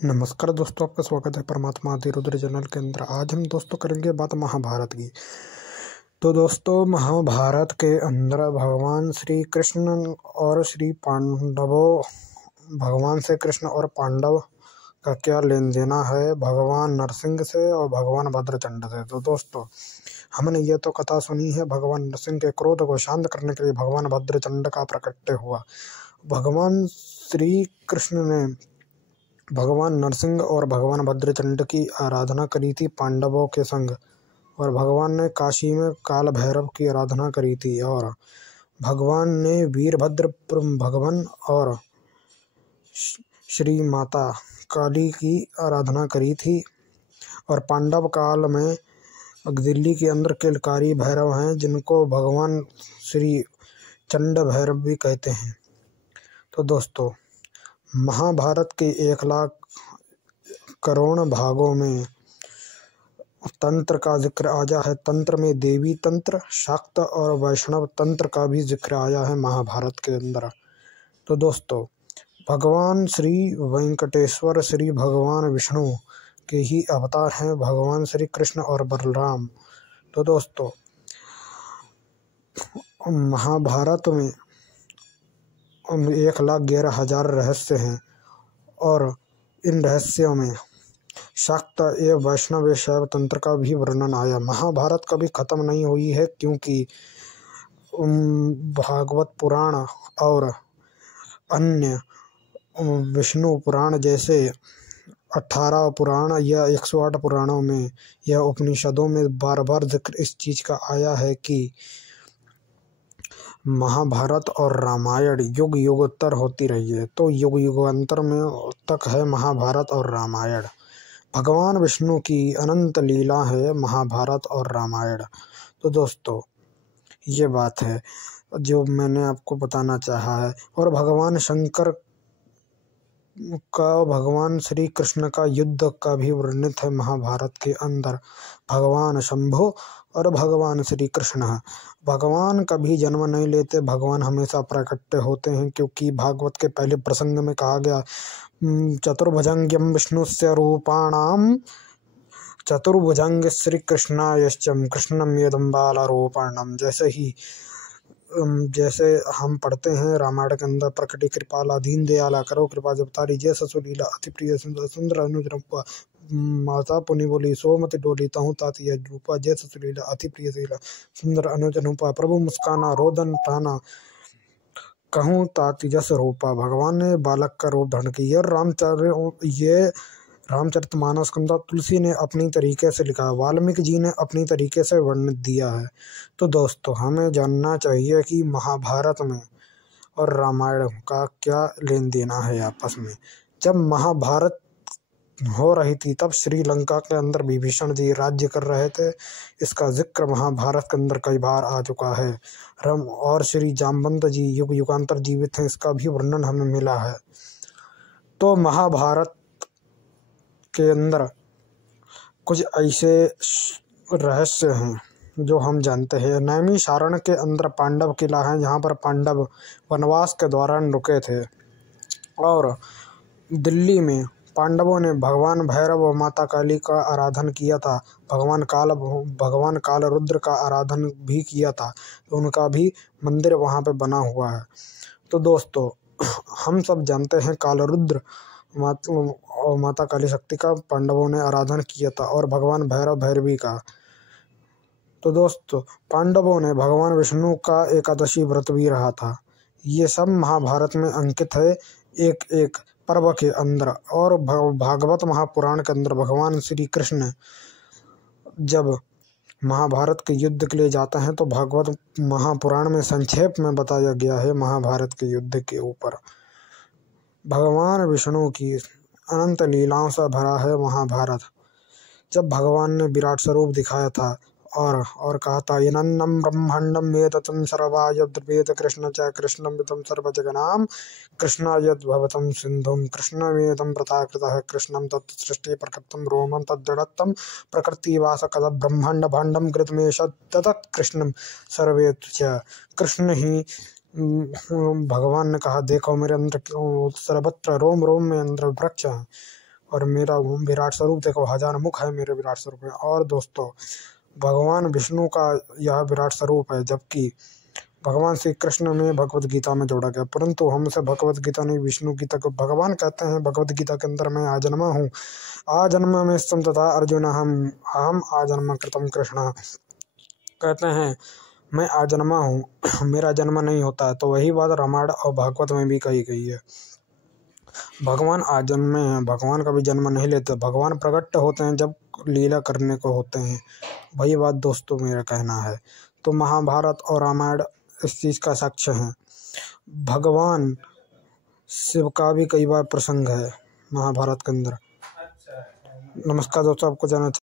नमस्कार दोस्तों, आपका स्वागत है परमात्मा आदि रुद्र चैनल के अंदर। आज हम दोस्तों करेंगे बात महाभारत की। तो दोस्तों, महाभारत के अंदर भगवान श्री कृष्ण और श्री पांडवों भगवान से कृष्ण और पांडव का क्या लेन देना है भगवान नरसिंह से और भगवान भद्रचंड से। तो दोस्तों, हमने ये तो कथा सुनी है, भगवान नरसिंह के क्रोध को शांत करने के लिए भगवान भद्रचंड का प्रकट्य हुआ। भगवान श्री कृष्ण ने भगवान नरसिंह और भगवान भद्रचंड की आराधना करी थी पांडवों के संग, और भगवान ने काशी में काल भैरव की आराधना करी थी, और भगवान ने वीरभद्र भगवान और श्री माता काली की आराधना करी थी। और पांडव काल में दिल्ली के अंदर किलकारी भैरव हैं, जिनको भगवान श्री चंड भैरव भी कहते हैं। तो दोस्तों, महाभारत के 1,00,000 करोड़ भागों में तंत्र का जिक्र आया है। तंत्र में देवी तंत्र, शाक्त और वैष्णव तंत्र का भी जिक्र आया है महाभारत के अंदर। तो दोस्तों, भगवान श्री वेंकटेश्वर श्री भगवान विष्णु के ही अवतार हैं भगवान श्री कृष्ण और बलराम। तो दोस्तों, महाभारत में 1,11,000 रहस्य हैं, और इन रहस्यों में शाक्त एवं वैष्णव शैव तंत्र का भी वर्णन आया। महाभारत कभी खत्म नहीं हुई है, क्योंकि भागवत पुराण और अन्य विष्णु पुराण जैसे 18 पुराण या 108 पुराणों में या उपनिषदों में बार बार जिक्र इस चीज़ का आया है कि महाभारत और रामायण युग युगोत्तर होती रही है। तो युग युगांतर में तक है महाभारत और रामायण। भगवान विष्णु की अनंत लीला है महाभारत और रामायण। तो दोस्तों, ये बात है जो मैंने आपको बताना चाहा है। और भगवान शंकर का भगवान श्री कृष्ण का युद्ध का भी वर्णित है महाभारत के अंदर। भगवान शंभु और भगवान श्री कृष्ण भगवान कभी जन्म नहीं लेते, भगवान हमेशा प्रकट होते हैं, क्योंकि भागवत के पहले प्रसंग में कहा गया चतुर्भुजंगम विष्णुस्य रूपाणाम चतुर्भुजंग श्री कृष्णायश्चम कृष्णम यदम बालारोपणम। जैसे हम पढ़ते हैं रामायण के अंदर, प्रकटी कृपाला दीन दयाला करो कृपा जब तारी जय ससुलीला अति प्रिय सुंदर अनुज रूपा माता पुनि बोली सोमति डोली तहु ताती रूपा जय ससुलीला अति प्रिय शीला सुंदर अनुज रूपा प्रभु मुस्काना रोदन टाना कहूँ ताती जस रूपा। भगवान ने बालक का रूप धारण किया। ये रामचरितमानस के अंदर तुलसी ने अपनी तरीके से लिखा, वाल्मीकि जी ने अपनी तरीके से वर्णित दिया है। तो दोस्तों, हमें जानना चाहिए कि महाभारत में और रामायण का क्या लेन देना है आपस में। जब महाभारत हो रही थी तब श्रीलंका के अंदर विभीषण जी राज्य कर रहे थे। इसका जिक्र महाभारत के अंदर कई बार आ चुका है। राम और श्री जामवंत जी युग युगांतर जीवित हैं, इसका भी वर्णन हमें मिला है। तो महाभारत के अंदर कुछ ऐसे रहस्य हैं जो हम जानते हैं। नैमिषारण्य के अंदर पांडव किला है, जहाँ पर पांडव वनवास के दौरान रुके थे, और दिल्ली में पांडवों ने भगवान भैरव और माता काली का आराधन किया था। भगवान काल रुद्र का आराधन भी किया था, तो उनका भी मंदिर वहाँ पे बना हुआ है। तो दोस्तों, हम सब जानते हैं काल रुद्र और माता काली शक्ति का पांडवों ने आराधन किया था, और भगवान भैरव भैरवी का। तो दोस्तों, पांडवों ने भगवान विष्णु का एकादशी व्रत भी रहा था। ये सब महाभारत में अंकित है एक एक पर्व के अंदर। और भागवत महापुराण के अंदर भगवान श्री कृष्ण जब महाभारत के युद्ध के लिए जाते हैं, तो भागवत महापुराण में संक्षेप में बताया गया है महाभारत के युद्ध के ऊपर। भगवान विष्णु की अनंत लीलाओं से भरा है महाभारत। जब भगवान ने विराट स्वरूप दिखाया था और कहा था यनन्नम ब्रह्मांडम वेदतम सर्वा यद्वेद कृष्ण च कृष्णम विदम सर्वजगनाम कृष्णायद भवतम सिंधुम कृष्णमेदम प्रताकृतः कृष्णम तत् सृष्टि प्रकृतम रोमम तद्जडत्तम प्रकृतिवास कद ब्रह्मांड भांडम कृतमेश तत् कृष्णम सर्वेत च। कृष्ण ही भगवान ने कहा, देखो मेरे अंदर सर्वत्र रोम रोम में अंदर वृक्ष है, और मेरा विराट स्वरूप देखो, 1000 मुख है मेरे विराट स्वरूप में। और दोस्तों भगवान विष्णु का यह विराट स्वरूप है, जबकि भगवान श्री कृष्ण में भगवत गीता में जोड़ा गया, परंतु हमसे भगवत गीता नहीं विष्णु गीता को भगवान कहते हैं भगवत गीता के अंदर, मैं आजन्मा हूँ, आजन्म में सम तथा अर्जुन हम आजन्म कृतम कृष्ण, कहते हैं मैं आजन्मा हूँ, मेरा जन्म नहीं होता है। तो वही बात रामायण और भागवत में भी कही गई है। भगवान आजन्मे हैं, भगवान कभी जन्म नहीं लेते, भगवान प्रकट होते हैं जब लीला करने को होते हैं। वही बात दोस्तों मेरा कहना है। तो महाभारत और रामायण इस चीज़ का साक्ष्य हैं। भगवान शिव का भी कई बार प्रसंग है महाभारत के अंदर। नमस्कार दोस्तों, आपको जाना